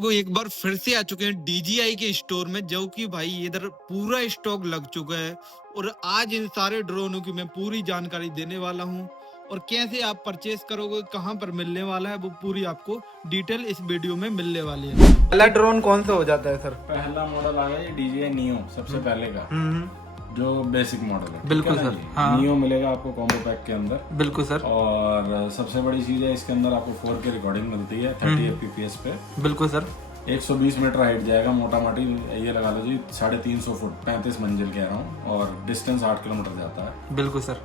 को एक बार फिर से आ चुके हैं DJI के स्टोर में, जो कि भाई इधर पूरा स्टॉक लग चुका है। और आज इन सारे ड्रोनों की मैं पूरी जानकारी देने वाला हूं और कैसे आप परचेस करोगे, कहां पर मिलने वाला है, वो पूरी आपको डिटेल इस वीडियो में मिलने वाली है। पहला ड्रोन कौन सा हो जाता है सर? पहला मॉडल आ गया ये DJI Neo सबसे पहले का, जो बेसिक मॉडल है। बिल्कुल ठीक है ना सर, जी? हाँ। Neo मिलेगा आपको कॉम्बो पैक के अंदर। बिल्कुल सर। और सबसे बड़ी चीज है इसके अंदर आपको 4K रिकॉर्डिंग मिलती है 30 fps पे। बिल्कुल सर। 120 मीटर हाइट जाएगा मोटा माटी, ये लगा लो जी 350 फुट, 35 मंजिल कह रहा हूँ, और डिस्टेंस 8 किलोमीटर जाता है। बिल्कुल सर।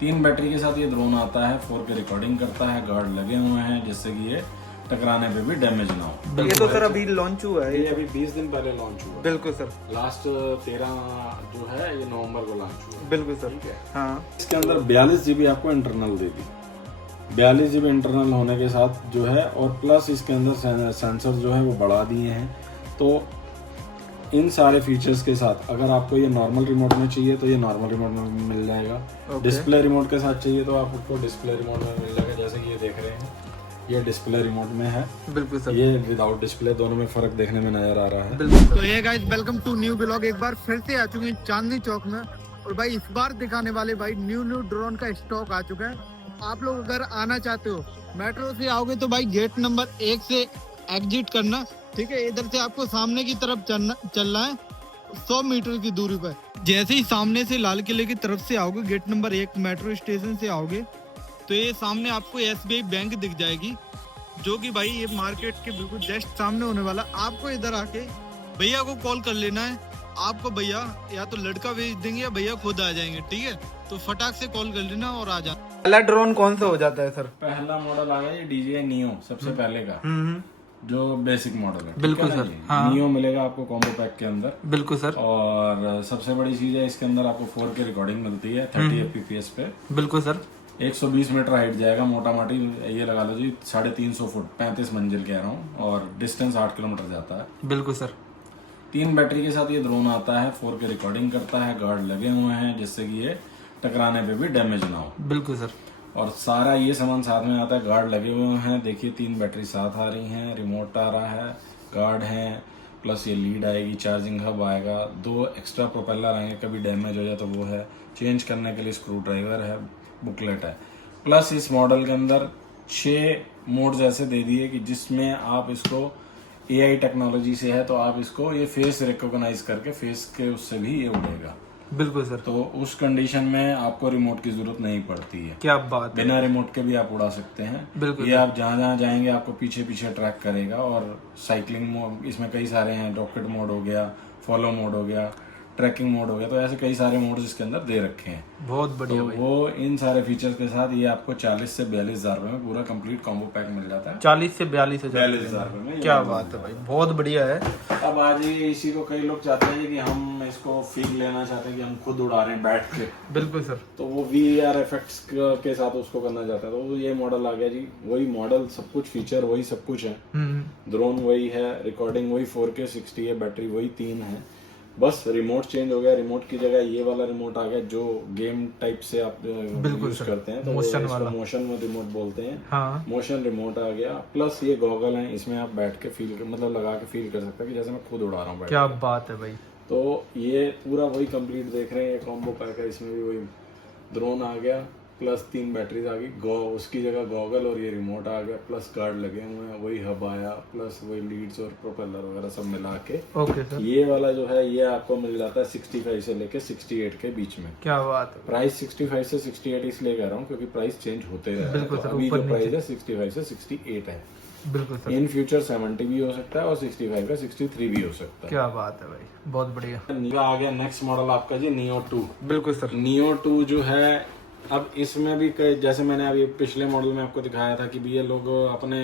3 बैटरी के साथ ये ड्रोन आता है, 4K रिकॉर्डिंग करता है, गार्ड लगे हुए हैं जिससे कि ये टकराने पे भी डैमेज ना हो। ये तो सर अभी लॉन्च हुआ है। ये अभी 20 दिन पहले लॉन्च हुआ। बिल्कुल सर। लास्ट 13 जो है ये नवंबर को लॉन्च हुआ। बिल्कुल सर। ठीक है, हाँ। इसके अंदर 42 GB आपको इंटरनल दे दी। 42 GB इंटरनल होने के साथ जो है, और प्लस इसके अंदर सेंसर जो है वो बढ़ा दिए हैं। तो इन सारे फीचर्स के साथ अगर आपको ये नॉर्मल रिमोट में चाहिए तो ये नॉर्मल रिमोट में मिल जाएगा। डिस्प्ले रिमोट के साथ चाहिए तो आपको डिस्प्ले रिमोट में मिल जाएगा, जैसे कि ये देख रहे हैं ये डिस्प्ले रिमोट में है। बिल्कुल सर। ये विदाउट डिस्प्ले, दोनों में फर्क देखने में नजर आ रहा है। बिल्कुल तो ये guys, welcome to new blog. एक बार फिर से आ चुके हैं चांदनी चौक में, और भाई इस बार दिखाने वाले भाई न्यू ड्रोन का स्टॉक आ चुका है। आप लोग अगर आना चाहते हो, मेट्रो से आओगे तो भाई गेट नंबर 1 से एग्जिट करना, ठीक है। इधर से आपको सामने की तरफ चलना है 100 मीटर की दूरी पर। जैसे ही सामने से लाल किले की तरफ से आओगे, गेट नंबर 1 मेट्रो स्टेशन से आओगे, तो ये सामने आपको SBI बैंक दिख जाएगी, जो कि भाई ये मार्केट के बिल्कुल जस्ट सामने होने वाला। आपको इधर आके भैया को कॉल कर लेना है। आपको भैया या तो लड़का भेज देंगे या भैया खुद आ जाएंगे, ठीक है। तो फटाक से कॉल कर लेना और आ जाना। पहला ड्रोन कौन सा हो जाता है सर? पहला मॉडल आ गया ये DJI Neo सबसे पहले का, जो बेसिक मॉडल है। बिल्कुल सर, हाँ। Neo मिलेगा आपको कॉम्बो पैक के अंदर। बिल्कुल सर। और सबसे बड़ी चीज है इसके अंदर आपको 4K रिकॉर्डिंग मिलती है 30 fps पे। बिल्कुल सर। 120 मीटर हाइट जाएगा मोटा माटी, ये लगा लो जी 350 फुट, 35 मंजिल कह रहा हूँ, और डिस्टेंस 8 किलोमीटर जाता है। बिल्कुल सर। 3 बैटरी के साथ ये ड्रोन आता है, 4K रिकॉर्डिंग करता है, गार्ड लगे हुए हैं जिससे कि ये टकराने पे भी डैमेज ना हो। बिल्कुल सर। और सारा ये सामान साथ में आता है, गार्ड लगे हुए हैं। देखिए 3 बैटरी साथ आ रही हैं, रिमोट आ रहा है, गार्ड है, प्लस ये लीड आएगी, चार्जिंग हब आएगा, 2 एक्स्ट्रा प्रोपेलर आएंगे, कभी डैमेज हो जाए तो वो है, चेंज करने के लिए स्क्रू ड्राइवर है, बुकलेट है। प्लस इस मॉडल के अंदर 6 मोड्स ऐसे दे दिए कि जिसमें आप इसको AI टेक्नोलॉजी से है, तो आप इसको ये फेस रिकॉग्नाइज करके फेस के उससे भी ये उड़ेगा। बिल्कुल सर। तो उस कंडीशन में आपको रिमोट की जरूरत नहीं पड़ती है। क्या बात है। बिना रिमोट के भी आप उड़ा सकते हैं। बिल्कुल ये आप जहाँ जहाँ जाएंगे आपको पीछे पीछे ट्रैक करेगा। और साइकिलिंग मोड इसमें कई सारे हैं, रॉकेट मोड हो गया, फॉलो मोड हो गया, ट्रैकिंग मोड हो गया, तो ऐसे कई सारे मोड्स इसके अंदर दे रखे हैं। बहुत बढ़िया तो भाई। वो इन सारे फीचर्स के साथ ये आपको 40 से 42 हजार रुपए में पूरा कंप्लीट कॉम्बो पैक मिल जाता है। 40 से 42 हजार। 42 हजार रुपए में। क्या बात है भाई, बहुत बढ़िया है। अब आज ये इसी को कई लोग चाहते हैं कि हम इसको फील लेना चाहते हैं कि हम खुद उड़ा रहे हैं बैठ के। बिल्कुल सर। तो वो VR इफेक्ट्स के साथ उसको करना चाहता है, तो ये मॉडल आ गया जी। वही मॉडल, सब कुछ फीचर वही सब कुछ है, ड्रोन वही है, रिकॉर्डिंग वही 4K 60 है, बैटरी वही 3 है, बस रिमोट चेंज हो गया। रिमोट की जगह ये वाला रिमोट आ गया जो गेम टाइप से आप यूज करते हैं, तो मोशन वाला, मोशन में रिमोट बोलते हैं। हाँ। मोशन रिमोट आ गया। प्लस ये गॉगल है, इसमें आप बैठ के फील मतलब लगा के फील कर सकते हैं कि जैसे मैं खुद उड़ा रहा हूँ। क्या बात है भाई। तो ये पूरा वही कंप्लीट देख रहे हैं, ये कॉम्बो पैक है। इसमें भी वही ड्रोन आ गया, प्लस 3 बैटरीज आ गई, उसकी जगह गॉगल और ये रिमोट आ गया, प्लस गार्ड लगे हुए हैं, वही हब आया, प्लस वही लीड्स और प्रोपेलर वगैरह सब मिला के। Okay sir. ये वाला जो है ये आपको मिल जाता है 65 से लेके 68 के बीच में। क्या बात है। प्राइस 65 से 68 इसलिए कह रहा हूँ क्योंकि प्राइस चेंज होते रहे हैं। तो अभी जो प्राइस है 65 से 68 है। बिल्कुल सर। इन फ्यूचर 70 भी हो सकता है और 65 का 63 भी हो सकता है। क्या बात है भाई, बहुत बढ़िया। आ गया नेक्स्ट मॉडल आपका जी Neo 2। बिल्कुल सर। Neo 2 जो है, अब इसमें भी जैसे मैंने अभी पिछले मॉडल में आपको दिखाया था कि ये लोग अपने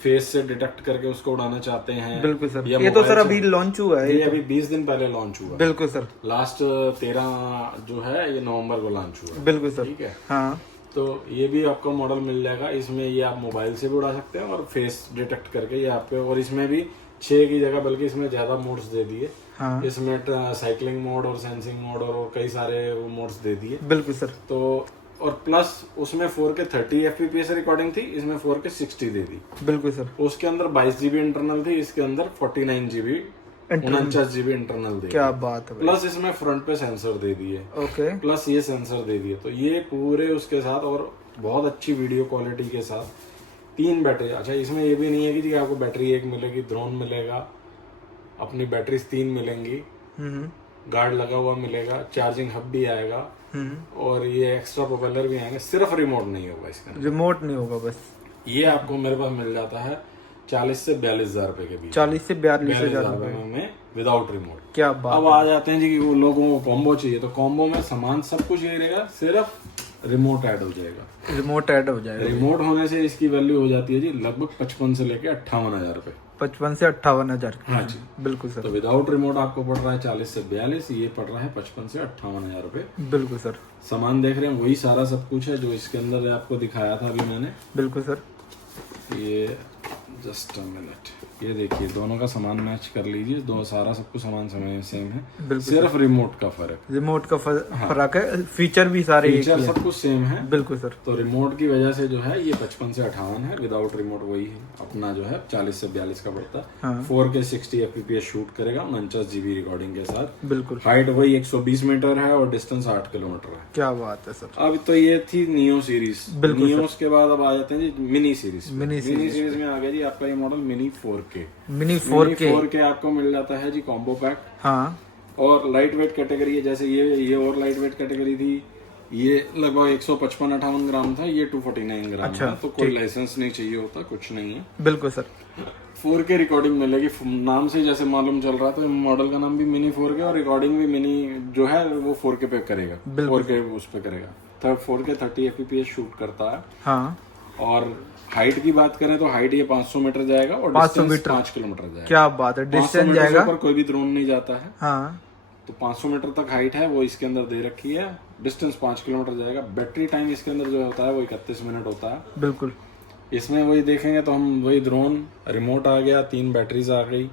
फेस से डिटेक्ट करके उसको उड़ाना चाहते हैं। बिल्कुल सर। ये तो सर अभी लॉन्च हुआ है। ये अभी 20 दिन पहले लॉन्च हुआ। बिल्कुल सर। लास्ट 13 जो है ये नवंबर को लॉन्च हुआ। बिल्कुल सर। ठीक है, हाँ। तो ये भी आपको मॉडल मिल जाएगा। इसमें ये आप मोबाइल से भी उड़ा सकते हैं और फेस डिटेक्ट करके ये आपके, और इसमें भी 6 की जगह बल्कि इसमें ज्यादा मोड्स दे दिए। हाँ। इसमें साइकिलिंग मोड और सेंसिंग मोड और कई सारे मोड्स दे दिए। बिल्कुल सर। तो और प्लस उसमें 4K 30 FPS रिकॉर्डिंग थी, इसमें 4K 60 दे दी। बिल्कुल सर। उसके अंदर 22 GB इंटरनल थी, इसके अंदर 49 GB 49 GB इंटरनल दे क्या बात है भाई। प्लस इसमें फ्रंट पे सेंसर दे दिए, ओके। प्लस ये सेंसर दे दिए, तो ये पूरे उसके साथ और बहुत अच्छी वीडियो क्वालिटी के साथ 3 बैटरी। अच्छा इसमें ये भी नहीं है कि आपको बैटरी 1 मिलेगी, ड्रोन मिलेगा, अपनी बैटरीज 3 मिलेंगी, गार्ड लगा हुआ मिलेगा, चार्जिंग हब भी आएगा और ये एक्स्ट्रा प्रोपेलर भी आएंगे। सिर्फ रिमोट नहीं होगा इसका, रिमोट नहीं होगा बस। ये आपको मेरे पास मिल जाता है 40 से 42 हजार रुपए के बीच, 40 से 42 हजार रुपए में विदाउट रिमोट। क्या बात। अब आ जाते हैं जी कि वो लोगों को कॉम्बो चाहिए, तो कॉम्बो में सामान सब कुछ यही रहेगा, सिर्फ रिमोट ऐड हो जाएगा। रिमोट ऐड हो जाएगा। रिमोट होने से इसकी वैल्यू हो जाती है जी लगभग 55 से लेके 58 हजार रुपए। 55 से 58 हजार। हाँ जी बिल्कुल सर। तो विदाउट रिमोट आपको पड़ रहा है 40 से 42, ये पड़ रहा है 55 से 58 हजार रुपए। बिल्कुल सर। सामान देख रहे हैं वही सारा सब कुछ है जो इसके अंदर आपको दिखाया था अभी मैंने। बिल्कुल सर। ये जस्ट अ मिनट, ये देखिए दोनों का सामान मैच कर लीजिए, दो सारा सब कुछ सामान सेम है, सिर्फ रिमोट का फर्क। रिमोट का फर्क है, फीचर भी सारे एक ही फीचर हैं। सब कुछ सेम है। बिल्कुल सर। तो रिमोट की वजह से जो है ये 55 से 58 है, विदाउट रिमोट वही है अपना जो है 40 से 42 का पड़ता है। हाँ। 4K 60 FPS शूट करेगा 49 GB रिकॉर्डिंग के साथ। बिल्कुल। हाइट वही 120 मीटर है और डिस्टेंस 8 किलोमीटर है। क्या बात है सर। अब तो ये थी नियो सीरीज। बिल्कुल नियो के बाद अब आ जाते हैं जी मिनी सीरीज। मिनी सीरीज में आ गया जी आपका ये model mini 4K। Mini 4K आपको मिल जाता है जी कॉम्बो पैक। हाँ। और लाइट वेट कैटेगरी है, जैसे ये और लाइट वेट कैटेगरी थी, ये लगभग 155-58 ग्राम था, ये 249 ग्राम अच्छा, था, तो कोई लाइसेंस नहीं चाहिए होता, कुछ नहीं है। बिल्कुल सर। 4K रिकॉर्डिंग मिलेगी, नाम से जैसे मालूम चल रहा था, मॉडल का नाम भी मिनी 4K और रिकॉर्डिंग भी मिनी जो है वो 4K पे करेगा, 4K उस पे करेगा। 4K 30 FPS शूट करता है। हाँ। और हाइट की बात करें तो हाइट ये 500 मीटर जाएगा और 500 डिस्टेंस मीटर 5 किलोमीटर जाएगा। क्या बात है, डिस्टेंस जाएगा। पर कोई भी ड्रोन नहीं जाता है। हाँ। तो 500 मीटर तक हाइट है वो इसके अंदर दे रखी है, डिस्टेंस 5 किलोमीटर जाएगा। बैटरी टाइम इसके अंदर जो होता है वो 31 मिनट होता है। बिल्कुल। इसमें वही देखेंगे तो हम वही ड्रोन, रिमोट आ गया, 3 बैटरीज आ गई,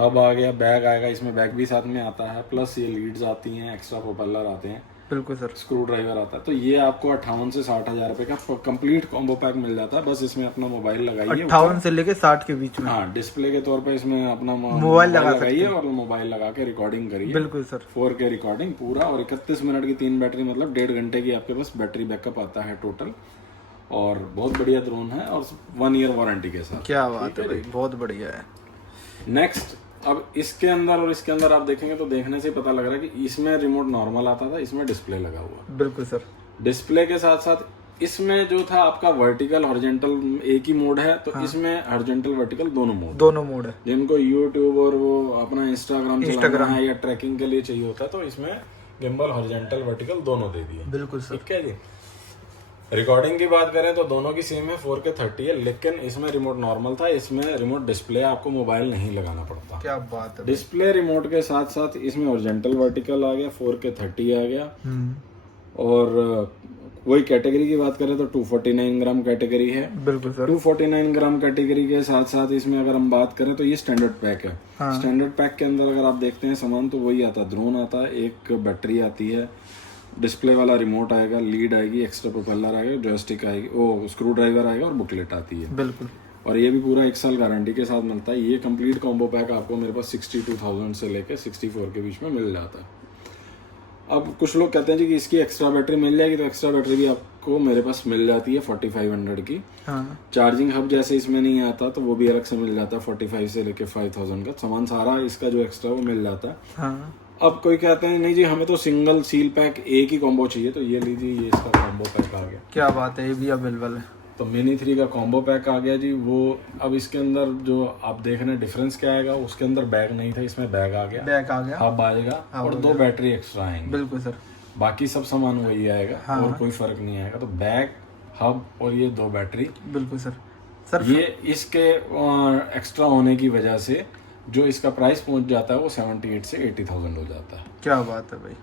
हब आ गया, बैग आएगा, इसमें बैग भी साथ में आता है, प्लस ये लीड्स आती हैं, एक्स्ट्रा प्रोपेलर आते हैं, बिल्कुल सर। स्क्रू ड्राइवर आता है। तो ये आपको 58 से 60 हजार रुपए का कंप्लीट कॉम्बो पैक मिल जाता है। बस इसमें अपना मोबाइल लगाइए, 58 से लेके 60 के बीच में। हाँ, डिस्प्ले के तौर पे इसमें अपना मोबाइल लगाइए और मोबाइल लगा के रिकॉर्डिंग करिए। बिल्कुल सर। 4K रिकॉर्डिंग पूरा, और 31 मिनट की 3 बैटरी, मतलब 1.5 घंटे की आपके पास बैटरी बैकअप आता है टोटल। और बहुत बढ़िया ड्रोन है और 1 ईयर वारंटी के साथ। क्या बात है भाई, बहुत बढ़िया है। नेक्स्ट, अब इसके अंदर और इसके अंदर आप देखेंगे तो देखने से पता लग रहा है कि इसमें रिमोट नॉर्मल आता था, इसमें डिस्प्ले लगा हुआ। बिल्कुल सर। डिस्प्ले के साथ साथ इसमें जो था आपका वर्टिकल हॉरिजॉन्टल एक ही मोड है, तो इसमें हॉरिजॉन्टल वर्टिकल दोनों मोड है। जिनको यूट्यूब और वो अपना इंस्टाग्राम चलाना है या ट्रैकिंग के लिए चाहिए होता है तो इसमें गिम्बल हॉरिजॉन्टल वर्टिकल दोनों दे दिए। बिल्कुल सर। ठीक है जी। रिकॉर्डिंग की बात करें तो दोनों की सेम है, 4K 30 है, लेकिन इसमें रिमोट नॉर्मल था, इसमें रिमोट डिस्प्ले, आपको मोबाइल नहीं लगाना पड़ता। क्या बात है। डिस्प्ले रिमोट के साथ साथ इसमें हॉरिजॉन्टल वर्टिकल आ गया, 4K 30 आ गया। और वही कैटेगरी की बात करें तो 249 ग्राम कैटेगरी है। बिल्कुल सर। 249 ग्राम कैटेगरी के साथ साथ इसमें अगर हम बात करें तो ये स्टैंडर्ड पैक है। स्टैंडर्ड पैक के अंदर अगर आप देखते हैं सामान तो वही आता है, ड्रोन आता है, एक बैटरी आती है, डिस्प्ले वाला रिमोट आएगा, लीड आएगी, एक्स्ट्रा प्रोपेलर आएगा, जॉयस्टिक आएगी, वो स्क्रू ड्राइवर आएगा और बुकलेट आती है। बिल्कुल। और ये भी पूरा 1 साल गारंटी के साथ मिलता है। ये कंप्लीट कॉम्बो पैक आपको मेरे पास 62,000 से लेकर 64 के बीच में मिल जाता है। अब कुछ लोग कहते हैं जी कि इसकी एक्स्ट्रा बैटरी मिल जाएगी, तो एक्स्ट्रा बैटरी भी आपको मेरे पास मिल जाती है 4500 की। हाँ। चार्जिंग हब जैसे इसमें नहीं आता तो वो भी अलग से मिल जाता है 45 से लेके 5000 का सामान, सारा इसका जो एक्स्ट्रा वो मिल जाता है। हाँ। अब कोई कहते हैं नहीं जी हमें तो सिंगल सील पैक एक ही कॉम्बो चाहिए, तो ये लीजिए, ये इसका कॉम्बो पैक आ गया। क्या बात है, ये भी अवेलेबल है। तो मिनी 3 का कॉम्बो पैक आ गया जी। वो अब इसके अंदर जो आप देख रहे हैं डिफरेंस क्या आएगा, उसके अंदर बैग नहीं था, इसमें बैग आ गया, बैग आ गया, हब आएगा और 2 बैटरी एक्स्ट्रा आएंगे। बिल्कुल सर। बाकी सब सामान वही आएगा। हाँ। और कोई फर्क नहीं आएगा। तो बैग, हब और ये 2 बैटरी, बिल्कुल सर। सर ये इसके एक्स्ट्रा होने की वजह से जो इसका प्राइस पहुंच जाता है वो 78 से 80,000 हो जाता है। क्या बात है भाई।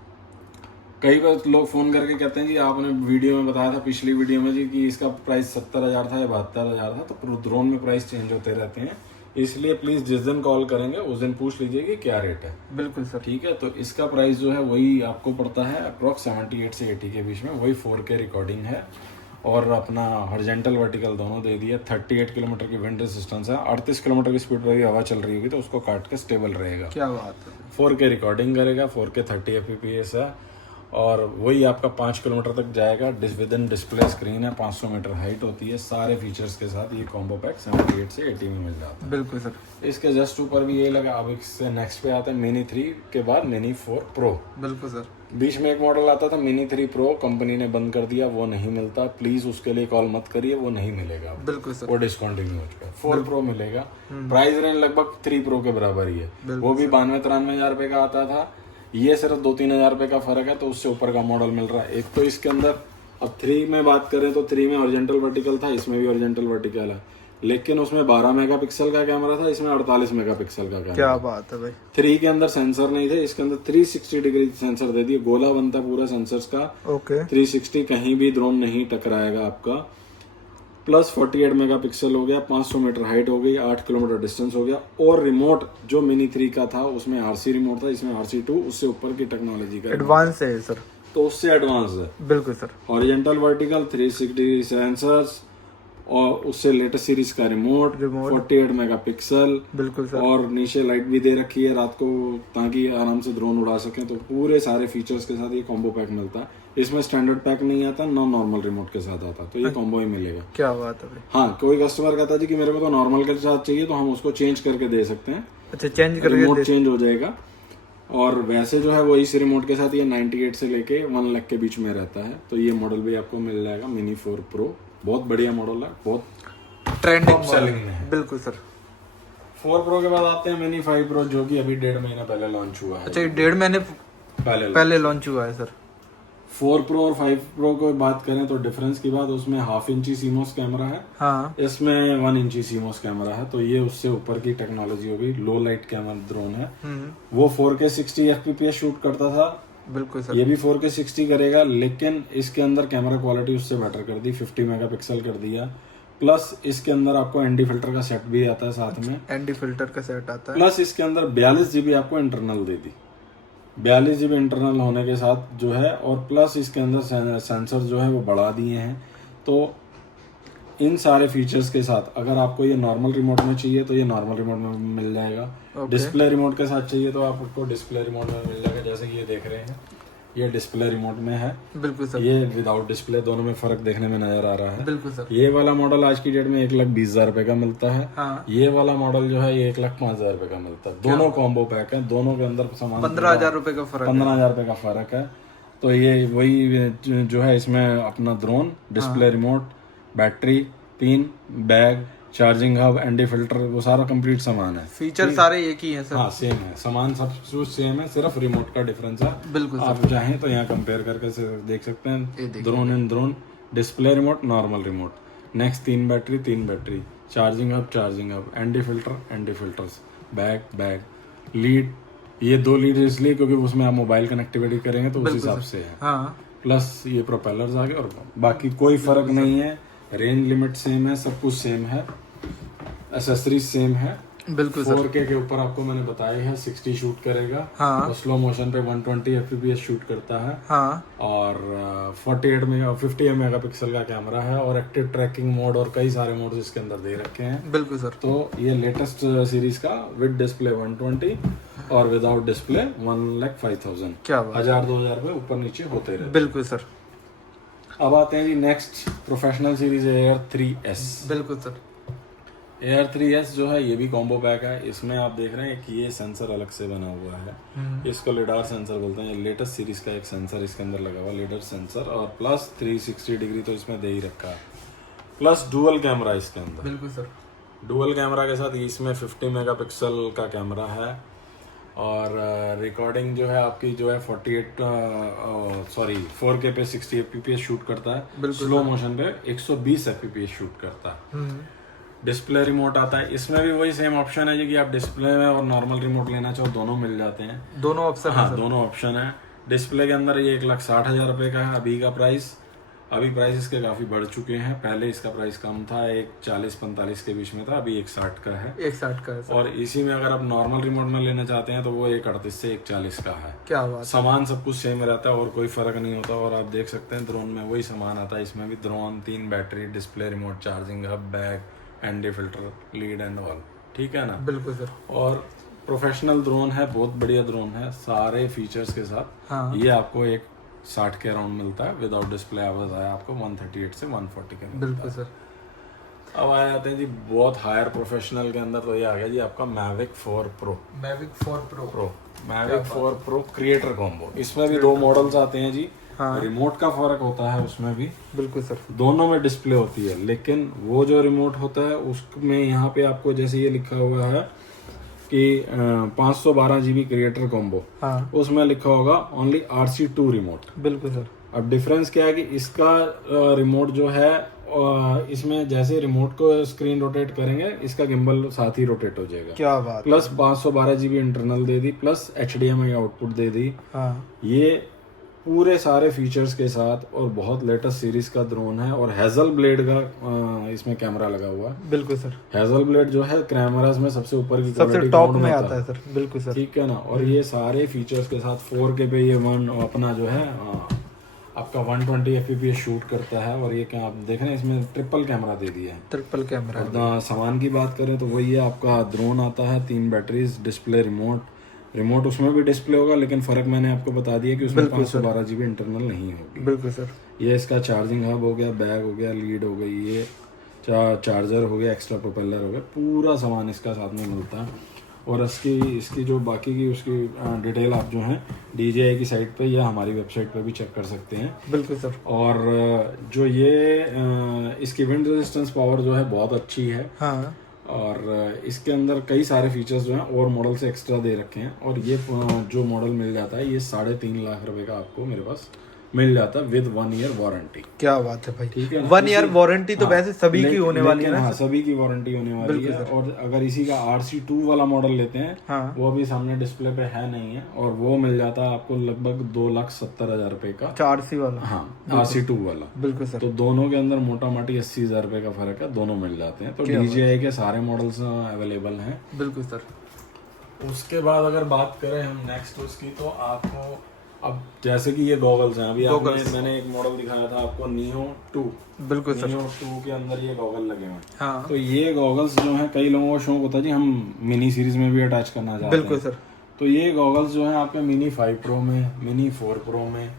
कई बार लोग फोन करके कहते हैं जी आपने वीडियो में बताया था, पिछली वीडियो में जी, कि इसका प्राइस 70,000 था या 72,000 था। तो ड्रोन में प्राइस चेंज होते रहते हैं, इसलिए प्लीज जिस दिन कॉल करेंगे उस दिन पूछ लीजिए कि क्या रेट है। बिल्कुल सर। ठीक है, तो इसका प्राइस जो है वही आपको पड़ता है अप्रोक्स 78 से 80 के बीच में। वही 4K रिकॉर्डिंग है और अपना हॉरिजॉन्टल वर्टिकल दोनों दे दिया। 38 किलोमीटर की विंड रेजिस्टेंस है। 38 किलोमीटर की स्पीड पर भी हवा चल रही होगी तो उसको काट के स्टेबल रहेगा। क्या बात है। 4K रिकॉर्डिंग करेगा, 4K 30 fps है और वही आपका 5 किलोमीटर तक जाएगा। विद इन डिस्प्ले स्क्रीन है, 500 मीटर हाइट होती है। सारे फीचर्स के साथ ये कॉम्बो पैक 78 से 80 में मिल जाता है। बिल्कुल सर। इसके जस्ट ऊपर भी ये लगा। अब इससे नेक्स्ट पे आता है मिनी 3 के बाद मिनी 4 प्रो। बिल्कुल सर। बीच में एक मॉडल आता था मिनी 3 प्रो, कंपनी ने बंद कर दिया, वो नहीं मिलता। प्लीज उसके लिए कॉल मत करिए, वो नहीं मिलेगा। बिल्कुल सर। वो डिस्कंटिन्यू हो चुका है। 4 प्रो मिलेगा। प्राइस रेंज लगभग 3 प्रो के बराबर ही है। वो भी 92-93 हजार रुपए का आता था। ये सिर्फ 2-3 हजार रुपए का फर्क है, तो उससे ऊपर का मॉडल मिल रहा है। एक तो इसके अंदर अब 3 में बात करें तो 3 में हॉरिजॉन्टल वर्टिकल था, इसमें भी हॉरिजॉन्टल वर्टिकल है, लेकिन उसमें 12 मेगापिक्सल का कैमरा था, इसमें 48 मेगापिक्सल का कैमरा। क्या बात है भाई। 3 के अंदर सेंसर नहीं थे, इसके अंदर 360 डिग्री सेंसर दे दिए। गोला बनता है पूरा सेंसर्स का। ओके। 360 कहीं भी ड्रोन नहीं टकराएगा आपका। प्लस 48 मेगापिक्सल हो गया, 500 मीटर हाइट हो गई, 8 किलोमीटर डिस्टेंस हो गया। और रिमोट जो मिनी 3 का था उसमें RC रिमोट था, इसमें RC2, उससे ऊपर की टेक्नोलॉजी का एडवांस है सर। तो उससे एडवांस है। बिल्कुल सर। हॉरिजॉन्टल वर्टिकल 360 सेंसर्स और उससे लेटेस्ट सीरीज का रिमोट 48 मेगापिक्सल। बिल्कुल सर। और नीचे लाइट भी दे रखी है रात को, ताकि आराम से ड्रोन उड़ा सकें। तो पूरे सारे फीचर्स के साथ ये कॉम्बो पैक मिलता है। इसमें स्टैंडर्ड पैक नहीं आता, नॉर्मल रिमोट के साथ आता, तो ये कॉम्बो ही मिलेगा। क्या बात है भाई। हाँ, कोई कस्टमर कहता है कि मेरे को तो नॉर्मल के साथ चाहिए, तो हम उसको चेंज करके दे सकते हैं। अच्छा, चेंज करके रिमोट चेंज हो जाएगा। और वैसे जो है वो इस रिमोट के साथ ये 98 से लेके 1 लाख के बीच में रहता है। तो ये मॉडल भी आपको मिल जाएगा मिनी 4 प्रो। बहुत बढ़िया मॉडल है, बहुत ट्रेंडिंग सेलिंग में है। बिल्कुल सर। 4 प्रो के बाद आते हैं मिनी 5 प्रो, जो कि अभी 1.5 महीना पहले लॉन्च हुआ है। अच्छा, ये 1.5 महीने पहले लॉन्च हुआ है सर। 4 प्रो और 5 प्रो को बात करें तो डिफरेंस की बात, उसमें 1/2 इंची सीमोस कैमरा है। हाँ। इसमें 1 इंची सीमोस कैमरा है। तो ये उससे ऊपर की टेक्नोलॉजी होगी। लो लाइट कैमरा ड्रोन है। वो 4K 60 fps शूट करता था। बिल्कुल सर। ये भी 4K 60 करेगा, लेकिन इसके अंदर कैमरा क्वालिटी उससे बेटर कर दी, 50 मेगापिक्सल कर दिया। प्लस इसके अंदर आपको एनडी फिल्टर का सेट भी आता है साथ में। एनडी फिल्टर का सेट आता है। प्लस इसके अंदर 42 GB आपको इंटरनल दे दी। 42 GB इंटरनल होने के साथ जो है, और प्लस इसके अंदर सेंसर जो है वो बढ़ा दिए हैं। तो इन सारे फीचर्स के साथ अगर आपको ये नॉर्मल रिमोट में चाहिए तो ये नॉर्मल रिमोट में मिल जाएगा। डिस्प्ले रिमोट के साथ चाहिए तो आपको डिस्प्ले रिमोट में मिल जाएगा। जैसे कि ये देख रहे हैं, ये डिस्प्ले रिमोट में है। बिल्कुल सर। ये विदाउट डिस्प्ले, दोनों में फर्क देखने में नजर आ रहा है। बिल्कुल सर। ये वाला मॉडल आज की डेट में 1,20,000 रुपए का मिलता है। हाँ। ये वाला मॉडल जो है ये 1,05,000 रुपए का मिलता है। दोनों कॉम्बो पैक है, दोनों के अंदर सामान 15,000 रुपए का फर्क। 15,000 रुपए का फर्क है। तो ये वही जो है, इसमें अपना drone, display remote, battery, pin, bag, charging hub, ND filter, वो सारा कंप्लीट सामान है। फीचर सारे एक ही हैं सर। हाँ, सेम है, सामान सब कुछ सेम है, सिर्फ रिमोट का डिफरेंस है। बिल्कुल आप चाहें तो यहाँ कंपेयर करके देख सकते हैं। Drone and drone, display remote, normal remote, next 3 battery, charging hub, ND filters, bag, lead. ये 2 लीड इसलिए क्योंकि उसमें आप मोबाइल कनेक्टिविटी करेंगे तो उस हिसाब से है। हाँ। प्लस ये प्रोपेलर्स आ गए, और बाकी कोई फर्क नहीं है। रेंज लिमिट सेम है, सब कुछ सेम है, एसेसरीज सेम है। बिल्कुल 4K के ऊपर आपको मैंने बताया है 60 शूट करेगा। हाँ। और स्लो मोशन पे 120 fps शूट करता है। हाँ। और 50 मेगापिक्सल का कैमरा है, और एक्टिव ट्रैकिंग मोड और कई सारे मोड्स इसके अंदर दे रखे हैं। बिल्कुल सर। तो ये लेटेस्ट सीरीज का विद डिस्प्ले 120 और विदाउट डिस्प्ले 1,05,000। क्या बात। 1,000-2,000 रुपए ऊपर नीचे होते रहे। बिल्कुल सर। अब आते हैं जी next professional series Air 3s। बिल्कुल सर। Air 3s जो है ये भी कॉम्बो पैक है। इसमें आप देख रहे हैं कि ये सेंसर अलग से बना हुआ है। इसको लिडार सेंसर बोलते हैं। ये लेटेस्ट सीरीज का एक सेंसर इसके अंदर लगा हुआ, लिडार सेंसर, और प्लस 360 डिग्री तो इसमें दे ही रखा है। प्लस डुअल कैमरा इसके अंदर। बिल्कुल सर। डुअल कैमरा के साथ इसमें 50 मेगापिक्सल का कैमरा है। और रिकॉर्डिंग जो है आपकी जो है 4K पे 60 fps शूट करता है। स्लो मोशन पे 120 fps शूट करता है। डिस्प्ले रिमोट आता है। इसमें भी वही सेम ऑप्शन है जी कि आप डिस्प्ले में और नॉर्मल रिमोट लेना चाहो, दोनों मिल जाते हैं। दोनों ऑप्शन हाँ, दोनों ऑप्शन है। डिस्प्ले के अंदर ये 1,60,000 रुपए का है अभी का प्राइस। अभी प्राइस इसके काफ़ी बढ़ चुके हैं। पहले इसका प्राइस कम था, एक 40-45 के बीच में था, अभी 160 का है। 160 का है सर। और इसी में अगर आप नॉर्मल रिमोट में लेना चाहते हैं तो वो 138 से 140 का है। क्या बात। सामान सब कुछ सेम रहता है और कोई फ़र्क नहीं होता। और आप देख सकते हैं ड्रोन में वही सामान आता है। इसमें भी drone, 3 battery, display, remote, charging hub, bag, ND filter, lead and all. ठीक है ना। बिल्कुल सर। और प्रोफेशनल ड्रोन है, बहुत बढ़िया ड्रोन है सारे फीचर्स के साथ। हाँ। ये आपको एक 60 के अराउंड मिलता है। विदाउट डिस्प्ले आवाज आया आपको 138 से 140 के। बिल्कुल सर। अब आ जाते हैं जी बहुत हायर प्रोफेशनल के अंदर। तो ये आ गया जी आपका Mavic 4 pro. Mavic 4 pro. Mavic 4 pro creator combo. इसमें भी 2 मॉडल्स आते हैं जी। हाँ। रिमोट का फर्क होता है उसमें भी। बिल्कुल सर। दोनों में डिस्प्ले होती है, लेकिन वो जो रिमोट होता है उसमें यहाँ पे आपको जैसे ये लिखा हुआ है कि 512 GB क्रिएटर कॉम्बो। हाँ। उसमें लिखा होगा ओनली RC2 रिमोट। बिल्कुल सर। अब डिफरेंस क्या है कि इसका रिमोट जो है इसमें जैसे रिमोट को स्क्रीन रोटेट करेंगे, इसका गिम्बल साथ ही रोटेट हो जाएगा। क्या बात। प्लस 512 GB इंटरनल दे दी, प्लस HDMI आउटपुट दे दी। हाँ। ये पूरे सारे फीचर्स के साथ और बहुत लेटेस्ट सीरीज का ड्रोन है। और हेजल ब्लेड का इसमें कैमरा लगा हुआ है। बिल्कुल सर। हेजल ब्लेड जो है कैमरास में सबसे ऊपर की सबसे टॉप में आता है सर। बिल्कुल सर। ठीक है ना। और ये सारे फीचर्स के साथ 4K पे ये अपना जो है आपका 120 FPS शूट करता है। और ये क्या आप देख रहे हैं, इसमें ट्रिपल कैमरा दे दिया है। Triple camera. और सामान की बात करें तो वही है, आपका ड्रोन आता है, 3 बैटरीज, डिस्प्ले, रिमोट उसमें भी डिस्प्ले होगा, लेकिन फर्क मैंने आपको बता दिया कि उसमें 512 GB इंटरनल नहीं होगी। बिल्कुल सर। ये इसका चार्जिंग हब हो गया, बैग हो गया, लीड हो गई, ये चार्जर हो गया, एक्स्ट्रा प्रोपेलर हो गया, पूरा सामान इसका साथ में मिलता है। और इसकी जो बाकी की उसकी डिटेल आप जो है DJI की साइट पे या हमारी वेबसाइट पे भी चेक कर सकते हैं। बिल्कुल सर। और जो ये इसकी विंड रेजिस्टेंस पावर जो है बहुत अच्छी है। हाँ। और इसके अंदर कई सारे फीचर्स जो हैं और मॉडल से एक्स्ट्रा दे रखे हैं। और ये जो मॉडल मिल जाता है ये 3.5 लाख रुपए का आपको मेरे पास मिल जाता है विद 1 ईयर वारंटी। क्या बात है भाई। ठीक है। 1 ईयर वारंटी तो वैसे सभी की होने वाली है ना। हाँ, सभी की वारंटी होने वाली है। और अगर इसी का RC2 वाला मॉडल लेते हैं, हाँ। वो अभी सामने डिस्प्ले पे है नहीं है, और वो मिल जाता है आपको लगभग 2,70,000 रुपए का। 4C वाला। हाँ, RC2 वाला। बिल्कुल सर। तो दोनों के अंदर मोटा मोटी 80,000 रुपए का फर्क है, दोनों मिल जाते हैं। तो DJI के सारे मॉडल्स अवेलेबल हैं। बिल्कुल सर। उसके बाद अगर बात करें हम नेक्स्ट उसकी, तो आपको अब जैसे कि ये गॉगल्स हैं, अभी मैंने एक मॉडल दिखाया था आपको Neo 2। बिल्कुल सर। Neo 2 के अंदर ये गॉगल लगे हुए हैं। हाँ। तो ये गॉगल्स जो हैं, कई लोगों को शौक होता है जी हम मिनी सीरीज में भी अटैच करना चाहते हैं। बिल्कुल सर। तो ये गॉगल्स जो हैं आपके मिनी 5 प्रो में, मिनी 4 प्रो में,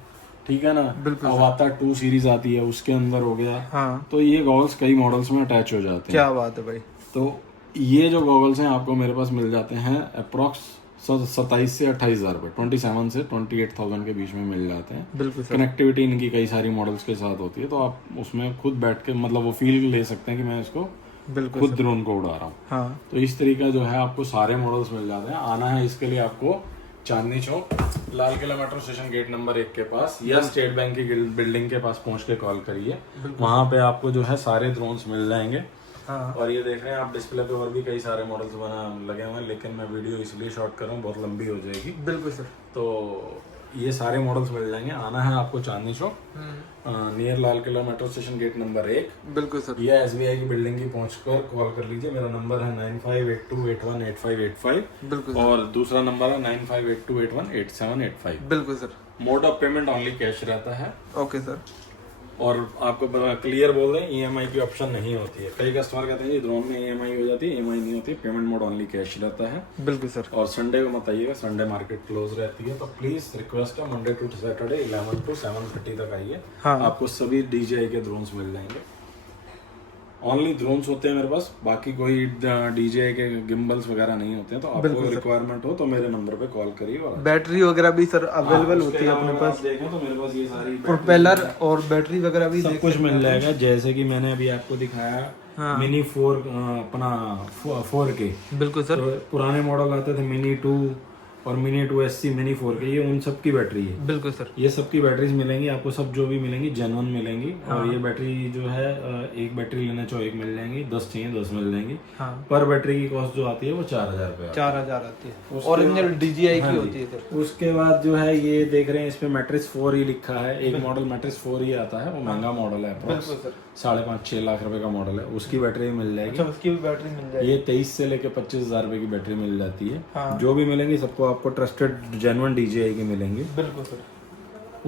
ठीक है ना। बिल्कुल। अवातर 2 सीरीज आती है, उसके अंदर हो गया। हाँ। तो ये गॉगल्स कई मॉडल्स में अटैच हो जाते हैं। क्या बात है भाई। तो ये जो गॉगल्स हैं आपको मेरे पास मिल जाते हैं अप्रॉक्स 27 से 28,000 रुपये, 27 से 28,000 के बीच में मिल जाते हैं। बिल्कुल सर। कनेक्टिविटी इनकी कई सारी मॉडल्स के साथ होती है, तो आप उसमें खुद बैठ के मतलब वो फील ले सकते हैं कि मैं इसको बिल्कुल खुद ड्रोन को उड़ा रहा हूँ। हाँ। तो इस तरीका जो है आपको सारे मॉडल्स मिल जाते हैं। आना है इसके लिए आपको चांदनी Chowk, Lal Qila metro station gate number 1 के पास, या स्टेट बैंक की बिल्डिंग के पास पहुंच के कॉल करिए। वहां पे आपको जो है सारे ड्रोन्स मिल जाएंगे। हाँ। और ये देख रहे हैं आप डिस्प्ले पे और भी कई सारे मॉडल्स लगे हुए हैं, लेकिन मैं वीडियो इसलिए शॉर्ट कर रहा हूँ, बहुत लंबी हो जाएगी। बिल्कुल सर। तो ये सारे मॉडल्स मिल जाएंगे। आना है आपको चांदनी चौक, नियर लाल Qila metro station gate number 1। बिल्कुल सर। ये SBI की बिल्डिंग की पहुंचकर कॉल कर लीजिए। मेरा नंबर है 9582818585। बिल्कुल। और दूसरा नंबर है 9582818785। बिल्कुल sir. Mode of payment only cash रहता है। Okay sir. और आपको क्लियर बोल रहे हैं EMI की ऑप्शन नहीं होती है। कई कस्टमर कहते हैं जी ड्रोन में EMI हो जाती है, EMI नहीं होती, पेमेंट मोड ओनली कैश रहता है। बिल्कुल सर। और संडे को मत आइएगा, संडे मार्केट क्लोज रहती है। तो प्लीज रिक्वेस्ट है मंडे टू सैटरडे 11 to 7:30 तक आइए। हाँ। आपको सभी DJI के ड्रोन्स मिल जाएंगे। ओनली ड्रोन्स होते हैं मेरे पास, बाकी कोई DJI के गिम्बल्स वगैरह नहीं होते हैं। तो आपको रिक्वायरमेंट हो तो मेरे नंबर पे कॉल करिए। और बैटरी वगैरह भी सर अवेलेबल होती है अपने पास। देखें तो मेरे पास ये सारी प्रोपेलर और बैटरी वगैरह भी सब कुछ मिल जाएगा। जैसे कि मैंने अभी आपको दिखाया मिनी 4 अपना 4K। बिल्कुल सर। तो पुराने मॉडल आते थे मिनी 2 और मिनी 2SC मिनी 4K, ये उन सब की बैटरी है। बिल्कुल सर। ये सब की बैटरीज मिलेंगी आपको, सब जो भी मिलेंगी जेन्युइन मिलेंगी। और ये बैटरी जो है एक बैटरी लेना चाहो एक मिल जाएंगी, 10 चाहिए 10 मिल जाएंगी। पर बैटरी की कॉस्ट जो आती है वो 4000 रुपये 4000 आती है, ओरिजिनल DJI की होती है सर। उसके बाद जो है ये देख रहे हैं, इसमें मैट्रिक्स 4 ही लिखा है। एक मॉडल मैट्रिक्स 4 ही आता है, वो महंगा मॉडल है, अप्रॉक्स 5.5-6 लाख रुपए का मॉडल है, उसकी बैटरी मिल जाएगी। उसकी भी बैटरी मिल जाएगी। ये 23 से लेके 25,000 रुपए की बैटरी मिल जाती है। जो भी मिलेंगी सबको आपको ट्रस्टेड जेन्युइन DJI की मिलेंगी। बिल्कुल सर।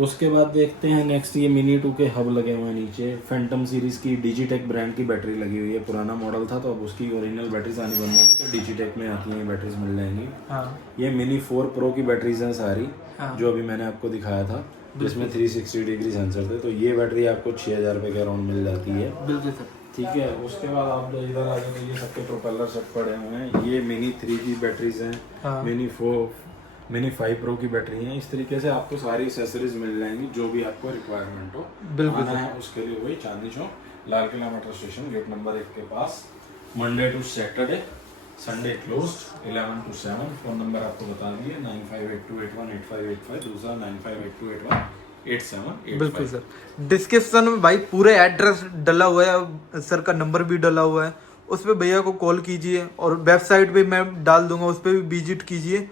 उसके बाद देखते हैं नेक्स्ट, ये मिनी 2 के हब लगे हुए हैं नीचे। फैंटम सीरीज की डिजिटेक ब्रांड की बैटरी लगी हुई है। पुराना मॉडल था तो अब उसकी ओरिजिनल बैटरीज आनी बंद होगी, तो डिजिटेक में आती हैं बैटरीज मिल जाएंगी। ये मिनी 4 प्रो की बैटरीज हैं सारी, जो अभी मैंने आपको दिखाया था, जिसमें 360 डिग्री सेंसर थे। तो ये बैटरी आपको 6000 रुपए के अराउंड मिल जाती है। बिल्कुल सर। ठीक है। उसके बाद आप इधर आ जाए तो ये सबके प्रोपेलर सेट पड़े हुए हैं। ये मिनी 3 की बैटरीज हैं, मिनी 4 मिनी 5 प्रो की बैटरी हैं। इस तरीके से आपको सारी एक्सेसरीज मिल जाएंगी जो भी आपको रिक्वायरमेंट हो। बिल्कुल आना है उसके लिए वही Chandni Chowk Lal Qila metro station gate number 1 के पास, Monday to Saturday, Sunday closed 11 to 7। Phone number आपको बता दिए 9582818585, दूसरा 9582818785। बिल्कुल सर। डिस्क्रिप्शन में भाई पूरे एड्रेस डला हुआ है, सर का नंबर भी डला हुआ है, उस पर भैया को कॉल कीजिए। और वेबसाइट पे मैं डाल दूंगा, उस पर भी विजिट कीजिए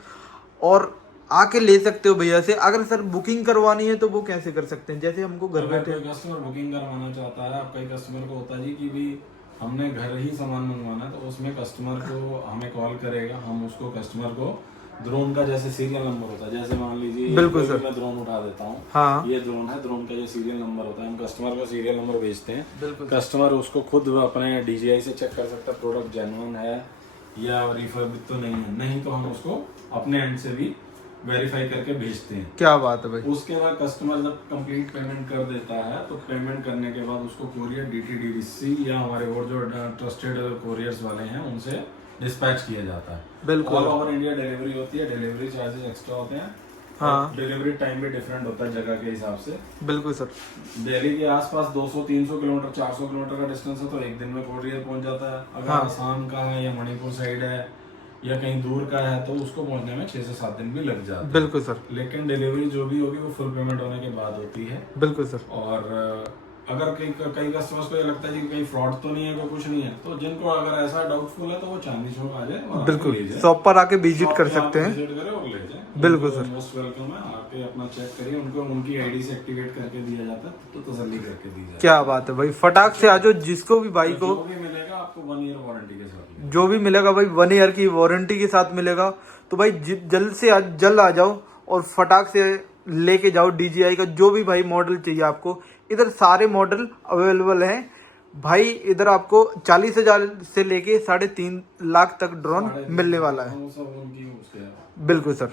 और आके ले सकते हो भैया से। अगर सर बुकिंग करवानी है तो वो कैसे कर सकते हैं? जैसे हमको घर बैठे कोई कस्टमर बुकिंग करवाना चाहता है, आप कई कस्टमर को होता है जी कि भी हमने घर ही सामान मंगवाना है, तो उसमें कस्टमर को हमें कॉल करेगा, हम उसको कस्टमर को ड्रोन का जैसे सीरियल नंबर होता है, जैसे मान लीजिए बिल्कुल सर, मैं ड्रोन उठा देता हूँ, हाँ, ये ड्रोन है, ड्रोन का जो सीरियल नंबर होता है, हम कस्टमर को सीरियल नंबर भेजते हैं। कस्टमर उसको खुद अपने DJI से चेक कर सकता है प्रोडक्ट जेन्युइन है या रिफर्बिश तो नहीं है, नहीं तो हम उसको अपने एंड से भी वेरीफाई करके भेजते हैं। क्या बात है भाई। उसके बाद कस्टमर जब कंप्लीट पेमेंट कर देता है तो पेमेंट करने के बाद उसको कोरियर DTDC या हमारे और जो ट्रस्टेड कोरियर्स वाले हैं उनसे डिस्पैच किया जाता है। बिल्कुल। ऑल ओवर इंडिया डिलीवरी होती है, डिलीवरी चार्जेस एक्स्ट्रा होते हैं। हाँ, डिलीवरी टाइम भी डिफरेंट होता है जगह के हिसाब से। बिल्कुल सर। दिल्ली के आसपास 200-300 किलोमीटर 400 किलोमीटर का डिस्टेंस है तो एक दिन में कोरियर पहुंच जाता है। अगर आसाम का है या मणिपुर साइड है या कहीं दूर का है तो उसको पहुंचने में 6 से 7 दिन भी लग जाते हैं। बिल्कुल सर। लेकिन डिलीवरी जो भी होगी वो फुल पेमेंट होने के बाद होती है। बिल्कुल सर। और अगर कई कस्टमर्स को ये लगता है कि कहीं फ्रॉड तो नहीं है, कोई कुछ नहीं है, तो जिनको अगर ऐसा डाउटफुल है तो वो चांदनी चौक आ जाए और बिल्कुल शॉप पर आके विजिट कर सकते हैं। विजिट करें और ले जाए। बिल्कुल सर। मोस्ट वेलकम है, आके अपना चेक करिए, उनको उनकी आईडी से एक्टिवेट करके दिया जाता है तो तसल्ली करके दी जाए। क्या बात है भाई, फटाक से आ जाओ। जिसको भी भाई को जो भी मिलेगा आपको 1 ईयर वारंटी के साथ, जो भी मिलेगा भाई 1 ईयर की वारंटी के साथ मिलेगा। तो भाई जल्द से जल्द आ जाओ और फटाक से लेके जाओ DJI का जो भी भाई मॉडल चाहिए आपको। इधर सारे मॉडल अवेलेबल हैं भाई। इधर आपको 40,000 से लेके 3.5 लाख तक ड्रोन मिलने वाला है। बिल्कुल सर।